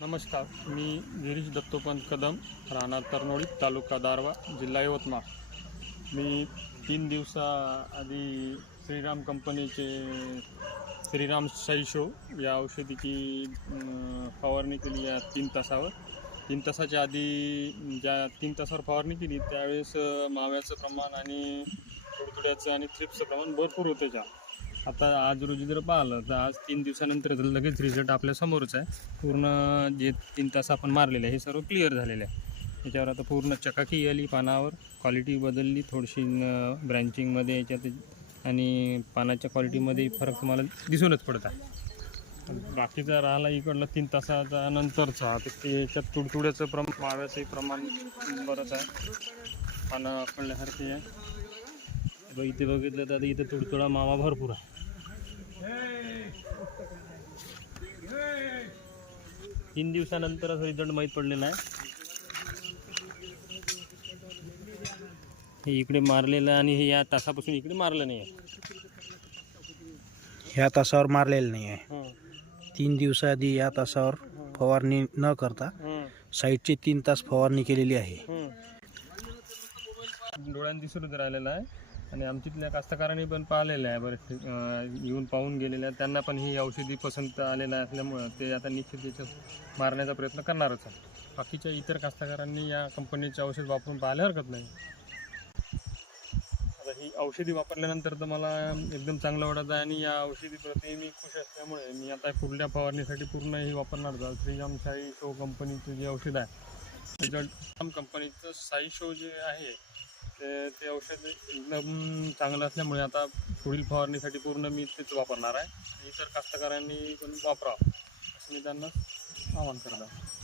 नमस्कार मी गिरीश दत्तोपंत कदम राहणार तरनोळी तालुका दारवा जिल्हा यवतमाळ. मी तीन दिवसाआधी श्रीराम कंपनीचे श्रीराम शाई शो या औषधीची फवारणी केली या तीन तासावर. तीन तासाच्या आधी ज्या तीन तासावर फवारणी केली त्यावेळेस माव्याचं प्रमाण आणि तुडतुड्याचं आणि थ्रिप्सचं प्रमाण भरपूर होतं ज्या आता आज रोजी जर पाहिलं तर आज तीन दिवसानंतर तर लगेच रिझल्ट आपल्या समोरच आहे. पूर्ण जे तीन तास आपण मारलेले आहे हे सर्व क्लिअर झालेलं आहे. याच्यावर आता पूर्ण चकाकी आली पानावर क्वालिटी बदलली थोडीशी ब्रँचिंगमध्ये याच्यात आणि पानाच्या क्वालिटीमध्ये फरक तुम्हाला दिसूनच पडत आहे. बाकीचा राहिला इकडला तीन तासाचा नंतरचा तर ते याच्यात तुडतुड्याचं प्रमाण माव्याचंही प्रमाण बरंच आहे. पानं पडल्यासारखे आहे. इथे बघितलं तर इथं तुडतुडा मावा भरपूर आहे. तीन दिवसानंतरच रिझल्ट माहीत पडलेला आहे हे इकडे मारलेलं आणि हे या तासापासून इकडे मारलं नाही आहे. ह्या तासावर मारलेलं नाही आहे. तीन दिवसाआधी या तासावर फवारणी न करता साईडची तीन तास फवारणी केलेली आहे. डोळ्यांनी दिसूनच राहिलेलं आहे. आणि आमच्यातल्या कास्तकारांनी पण पाहिलेलं आहे बरेच येऊन पाहून गेलेले आहेत. त्यांना पण ही औषधी पसंत आलेल्या असल्यामुळं ते आता निश्चित याच्यात मारण्याचा प्रयत्न करणारच आहे बाकीच्या इतर कास्तकारांनी या कंपनीचे औषध वापरून पाहायला हरकत नाही. आता ही औषधी वापरल्यानंतर तर मला एकदम चांगलं वाटत आहे आणि या औषधीप्रती मी खुश असल्यामुळे मी आता पुढल्या फवारणीसाठी पूर्ण ही वापरणार आहे श्रीराम साई शो कंपनीचं जे औषध आहे त्याच्या कंपनीचं साई शो जे आहे ते ते औषध एकदम चांगलं असल्यामुळे आता पुढील फवारणीसाठी पूर्ण मी तेच वापरणार आहे. इतर कास्तकारांनी पण वापरावं. असं मी त्यांना आवाहन करणार आहे.